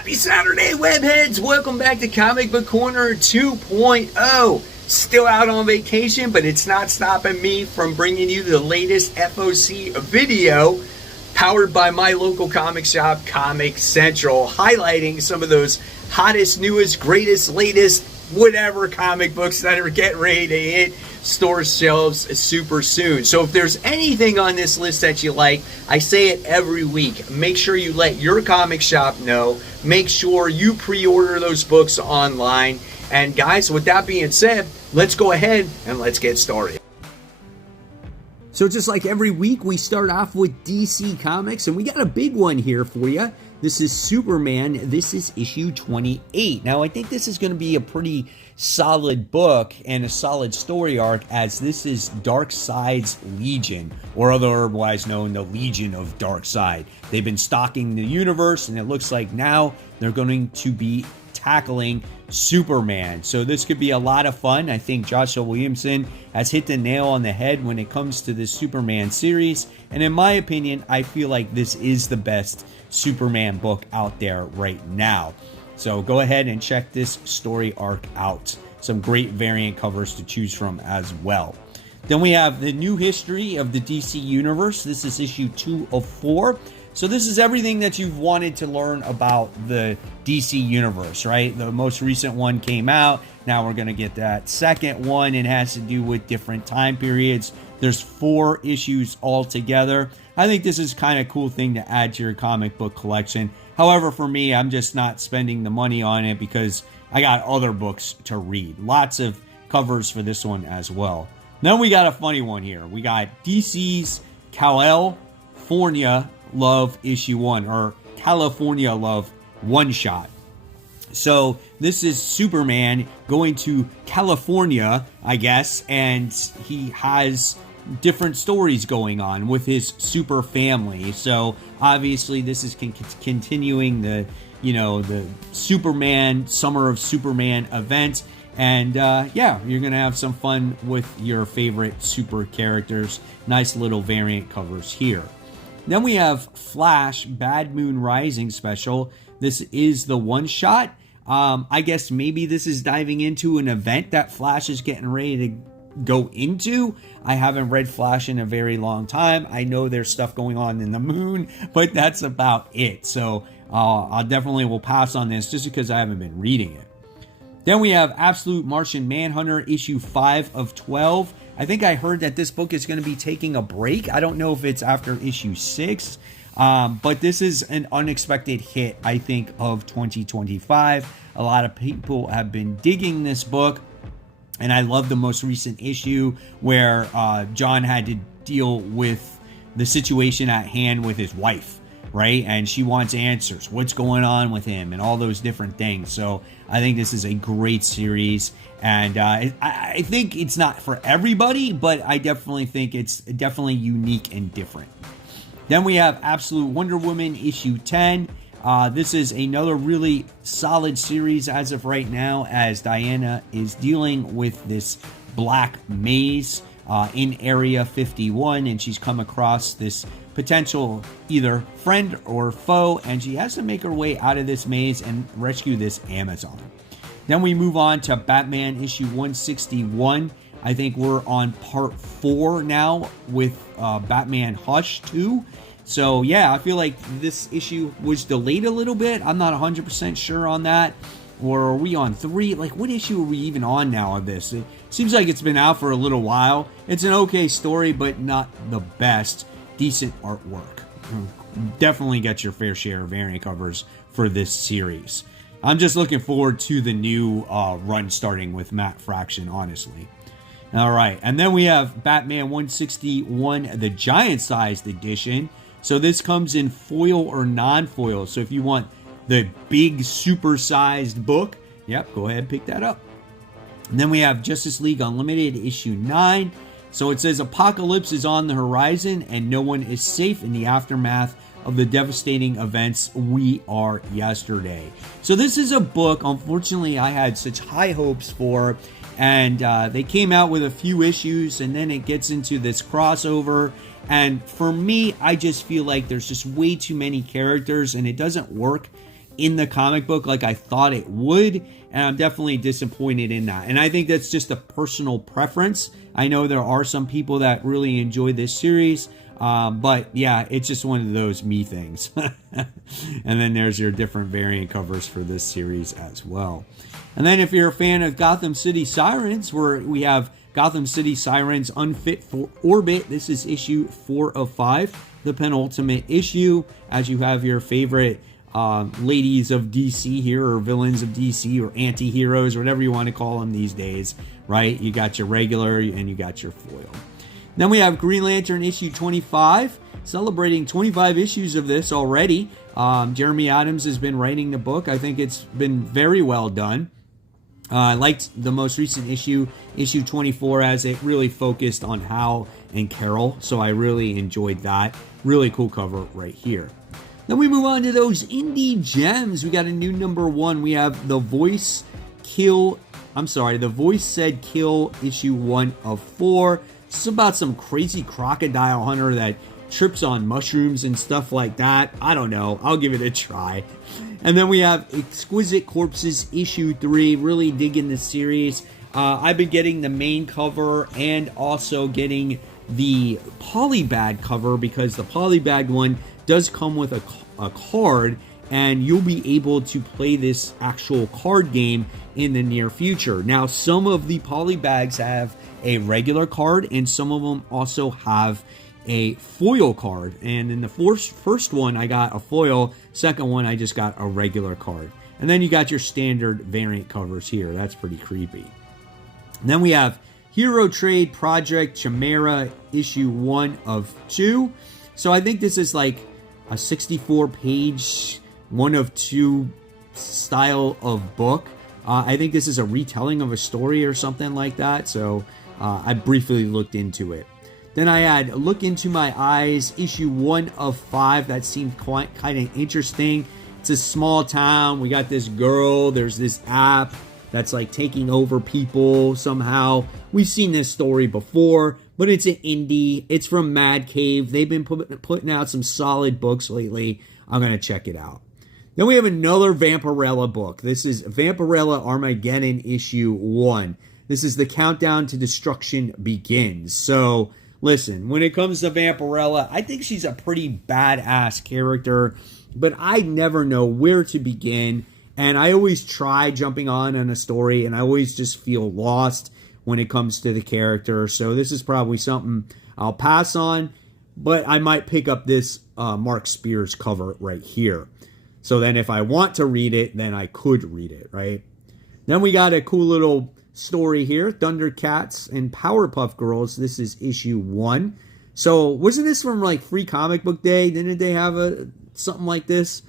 Happy Saturday, webheads! Welcome back to Comic Book Corner 2.0. Still out on vacation, but it's not stopping me from bringing you the latest FOC video powered by my local comic shop, Comic Central, highlighting some of those hottest, newest, greatest, latest, whatever comic books that are getting ready to hit store shelves super soon. So if there's anything on this list that you like, I say it every week, make sure you let your comic shop know. Make sure you pre-order those books online. And guys, with that being said, let's go ahead and let's get started. So just like every week, we start off with DC Comics, and we got a big one here for you. This is Superman. This is issue 28. Now, I think this is going to be a pretty solid book and a solid story arc, as this is Darkseid's Legion, or otherwise known the Legion of Darkseid. They've been stalking the universe, and it looks like now they're going to be tackling Superman. So this could be a lot of fun. I think Joshua Williamson has hit the nail on the head when it comes to this Superman series. And in my opinion, I feel like this is the best Superman book out there right now. So go ahead and check this story arc out. Some great variant covers to choose from as well. Then we have the new history of the DC Universe. This is issue 2 of 4. So this is everything that you've wanted to learn about the DC Universe, right? The most recent one came out. Now we're going to get that second one. It has to do with different time periods. There's 4 issues altogether. I think this is kind of a cool thing to add to your comic book collection. However, for me, I'm just not spending the money on it because I got other books to read. Lots of covers for this one as well. Then we got a funny one here. We got DC's California Love issue 1, or California Love one shot. So this is Superman going to California, I guess, and he has different stories going on with his super family. So obviously this is continuing the Superman Summer of Superman event. And yeah, you're going to have some fun with your favorite super characters. Nice little variant covers here. Then we have Flash Bad Moon Rising special. This is the one shot. I guess maybe this is diving into an event that Flash is getting ready to go into. I haven't read Flash in a very long time. I know there's stuff going on in the moon, but that's about it. So I definitely will pass on this just because I haven't been reading it. Then we have Absolute Martian Manhunter issue 5 of 12. I think I heard that this book is going to be taking a break. I don't know if it's after issue 6, but this is an unexpected hit, I think, of 2025. A lot of people have been digging this book, and I love the most recent issue where John had to deal with the situation at hand with his wife, right? And she wants answers. What's going on with him and all those different things. So I think this is a great series. And I think it's not for everybody, but I definitely think it's definitely unique and different. Then we have Absolute Wonder Woman issue 10. This is another really solid series as of right now, as Diana is dealing with this black maze in Area 51, and she's come across this potential either friend or foe, and she has to make her way out of this maze and rescue this Amazon. Then we move on to Batman issue 161. I think we're on part 4 now with Batman Hush 2. So yeah, I feel like this issue was delayed a little bit. I'm not 100% sure on that. Or are we on 3? Like, what issue are we even on now of this? It seems like it's been out for a little while. It's an okay story, but not the best. Decent artwork. Definitely get your fair share of variant covers for this series. I'm just looking forward to the new run starting with Matt Fraction, honestly. All right, and then we have Batman 161, the giant-sized edition. So this comes in foil or non-foil. So if you want the big, super-sized book, yep, go ahead and pick that up. And then we have Justice League Unlimited issue 9. So it says apocalypse is on the horizon and no one is safe in the aftermath of the devastating events we are yesterday. So this is a book, unfortunately, I had such high hopes for, and they came out with a few issues, and then it gets into this crossover, and for me, I just feel like there's just way too many characters, and it doesn't work in the comic book like I thought it would, and I'm definitely disappointed in that. And I think that's just a personal preference. I know there are some people that really enjoy this series, but yeah, it's just one of those me things. And then there's your different variant covers for this series as well. And then if you're a fan of Gotham City Sirens, where we have Gotham City Sirens Unfit for Orbit. This is issue 4 of 5, the penultimate issue, as you have your favorite ladies of DC here, or villains of DC, or anti-heroes, or whatever you want to call them these days, right? You got your regular and you got your foil. Then we have Green Lantern issue 25, celebrating 25 issues of this already. Jeremy Adams has been writing the book. I think it's been very well done. I liked the most recent issue, issue 24, as it really focused on Hal and Carol, so I really enjoyed that. Really cool cover right here. Then we move on to those indie gems. We got a new number 1. We have The Voice Said Kill, issue 1 of 4. It's about some crazy crocodile hunter that trips on mushrooms and stuff like that. I don't know. I'll give it a try. And then we have Exquisite Corpses issue 3. Really digging this series. I've been getting the main cover and also getting the polybag cover, because the polybag one does come with a card, and you'll be able to play this actual card game in the near future. Now, some of the polybags have a regular card, and some of them also have a foil card. And in the first one, I got a foil. Second one, I just got a regular card. And then you got your standard variant covers here. That's pretty creepy. And then we have Hero Trade Project Chimera issue 1 of 2. So I think this is like a 64-page 1 of 2 style of book. I think this is a retelling of a story or something like that. So I briefly looked into it. Then I had Look Into My Eyes, issue 1 of 5. That seemed quite kind of interesting. It's a small town. We got this girl. There's this app that's like taking over people somehow. We've seen this story before, but it's an indie. It's from Mad Cave. They've been putting out some solid books lately. I'm going to check it out. Then we have another Vampirella book. This is Vampirella Armageddon issue 1. This is The Countdown to Destruction Begins. So, listen, when it comes to Vampirella, I think she's a pretty badass character, but I never know where to begin. And I always try jumping on a story, and I always just feel lost when it comes to the character. So this is probably something I'll pass on, but I might pick up this Mark Spears cover right here. So then if I want to read it, then I could read it, right? Then we got a cool little story here, Thundercats and Powerpuff Girls. This is issue 1. So wasn't this from like Free Comic Book Day? Didn't they have something like this?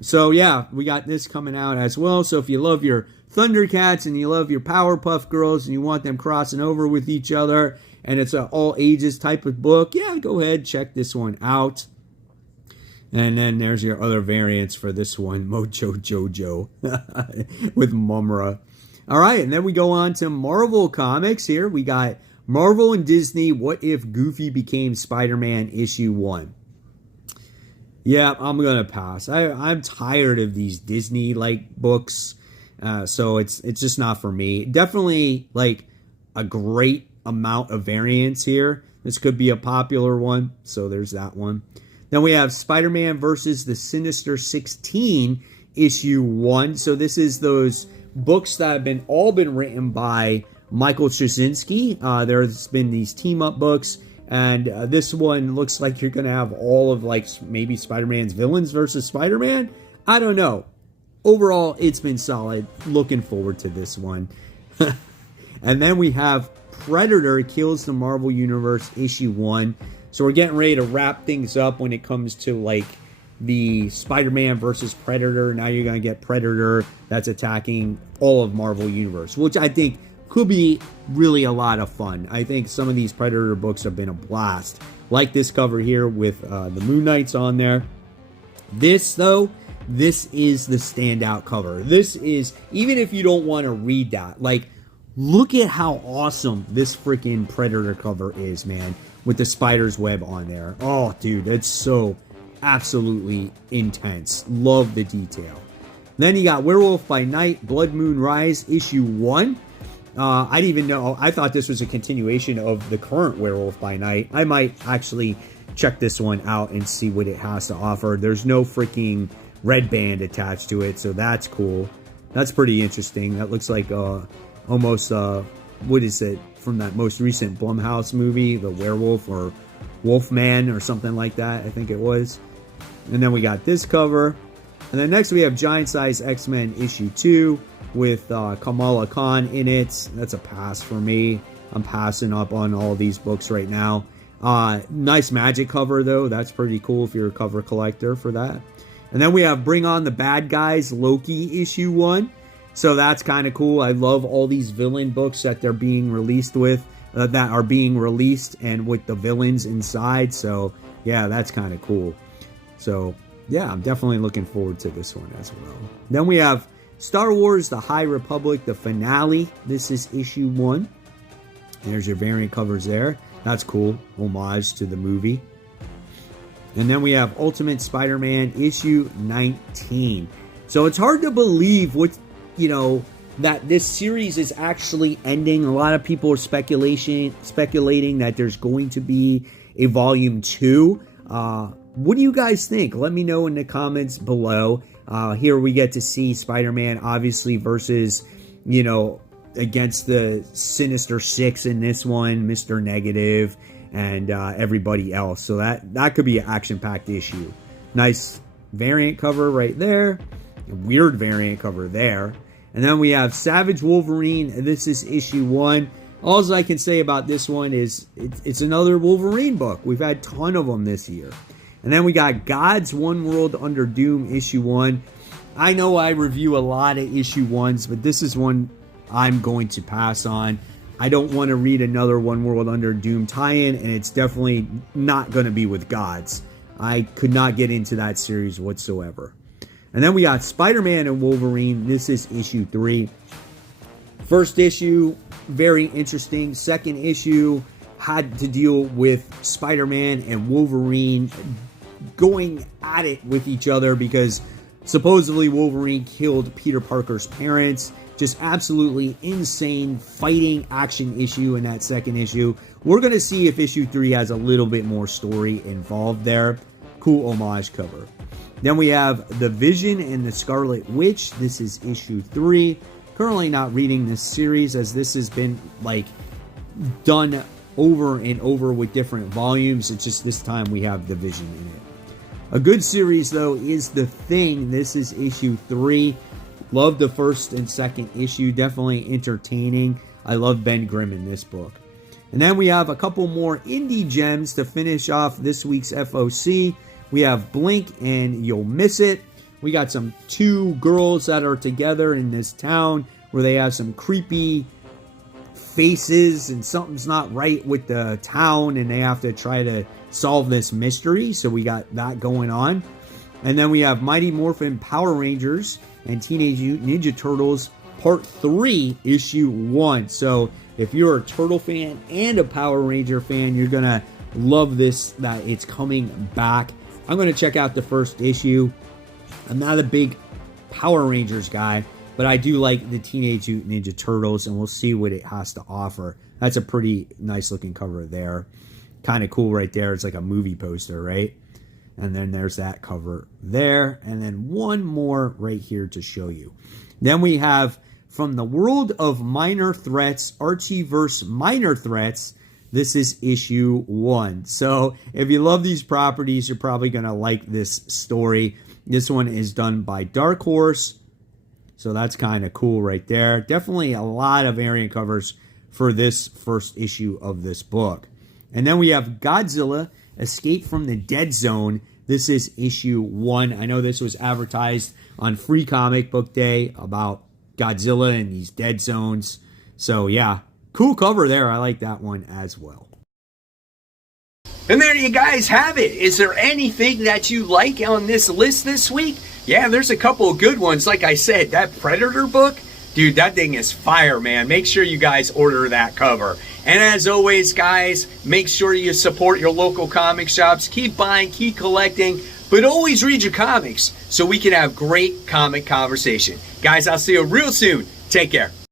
So yeah, we got this coming out as well. So if you love your Thundercats and you love your Powerpuff Girls and you want them crossing over with each other, and it's an all ages type of book, yeah, go ahead, check this one out. And then there's your other variants for this one, Mojo Jojo with Mumra. All right, and then we go on to Marvel Comics here. We got Marvel and Disney, What If Goofy Became Spider-Man issue 1. Yeah, I'm going to pass. I'm tired of these Disney-like books, so it's just not for me. Definitely, like, a great amount of variants here. This could be a popular one, so there's that one. Then we have Spider-Man versus the Sinister 16, issue 1. So this is those books that have all been written by Michael Straczynski. There's been these team-up books. And this one looks like you're going to have all of, like, maybe Spider-Man's villains versus Spider-Man. I don't know. Overall, it's been solid. Looking forward to this one. And then we have Predator Kills the Marvel Universe issue 1. So we're getting ready to wrap things up when it comes to, like, the Spider-Man versus Predator. Now you're going to get Predator that's attacking all of Marvel Universe, which I think could be really a lot of fun. I think some of these Predator books have been a blast. Like this cover here with the Moon Knights on there. This, though, this is the standout cover. This is, even if you don't want to read that, like, look at how awesome this freaking Predator cover is, man, with the spider's web on there. Oh, dude, it's so absolutely intense. Love the detail. Then you got Werewolf by Night, Blood Moon Rise, issue 1. I didn't even know. I thought this was a continuation of the current Werewolf by Night. I might actually check this one out and see what it has to offer. There's no freaking red band attached to it, so that's cool. That's pretty interesting. That looks like almost, what is it, from that most recent Blumhouse movie, The Werewolf or Wolfman or something like that, I think it was. And then we got this cover. And then next we have Giant Size X-Men issue 2 with Kamala Khan in it. That's a pass for me. I'm passing up on all these books right now. Nice Magic cover though. That's pretty cool if you're a cover collector for that. And then we have Bring On the Bad Guys Loki issue 1. So that's kind of cool. I love all these villain books that they're being released with, that are being released and with the villains inside. So yeah, that's kind of cool. So yeah, I'm definitely looking forward to this one as well. Then we have Star Wars The High Republic, the finale. This is issue 1. There's your variant covers there. That's cool. Homage to the movie. And then we have Ultimate Spider-Man issue 19. So it's hard to believe what, that this series is actually ending. A lot of people are speculating that there's going to be a volume 2. What do you guys think? Let me know in the comments below. Here we get to see Spider-Man obviously versus, against the Sinister Six in this one, Mr. Negative, and everybody else. So that could be an action-packed issue. Nice variant cover right there. A weird variant cover there. And then we have Savage Wolverine. This is issue 1. All I can say about this one is it's another Wolverine book. We've had a ton of them this year. And then we got God's One World Under Doom issue 1. I know I review a lot of issue 1s, but this is one I'm going to pass on. I don't want to read another One World Under Doom tie-in, and it's definitely not going to be with Gods. I could not get into that series whatsoever. And then we got Spider-Man and Wolverine. This is issue 3. First issue, very interesting. Second issue had to deal with Spider-Man and Wolverine going at it with each other because supposedly Wolverine killed Peter Parker's parents. Just absolutely insane fighting action issue in that second issue. We're going to see if issue 3 has a little bit more story involved there. Cool homage cover. Then we have The Vision and the Scarlet Witch. This is issue 3. Currently not reading this series as this has been done over and over with different volumes. It's just this time we have The Vision in it. A good series though is The Thing. This is issue 3. Love the first and second issue. Definitely entertaining. I love Ben Grimm in this book. And then we have a couple more indie gems to finish off this week's FOC. We have Blink and You'll Miss It. We got some 2 girls that are together in this town where they have some creepy faces and something's not right with the town and they have to try to solve this mystery. So we got that going on. And then we have Mighty Morphin Power Rangers and Teenage Mutant Ninja Turtles Part 3, Issue 1. So if you're a Turtle fan and a Power Ranger fan, you're going to love this, that it's coming back. I'm going to check out the first issue. I'm not a big Power Rangers guy, but I do like the Teenage Mutant Ninja Turtles, and we'll see what it has to offer. That's a pretty nice looking cover there. Kind of cool right there. It's like a movie poster, right? And then there's that cover there. And then one more right here to show you. Then we have From the World of Minor Threats, Archieverse Minor Threats. This is issue 1. So if you love these properties, you're probably going to like this story. This one is done by Dark Horse. So that's kind of cool right there. Definitely a lot of variant covers for this first issue of this book. And then we have Godzilla, Escape from the Dead Zone. This is issue 1. I know this was advertised on Free Comic Book Day about Godzilla and these dead zones. So yeah, cool cover there. I like that one as well. And there you guys have it. Is there anything that you like on this list this week? Yeah, there's a couple of good ones. Like I said, that Predator book, dude, that thing is fire, man. Make sure you guys order that cover. And as always, guys, make sure you support your local comic shops. Keep buying, keep collecting, but always read your comics so we can have great comic conversation. Guys, I'll see you real soon. Take care.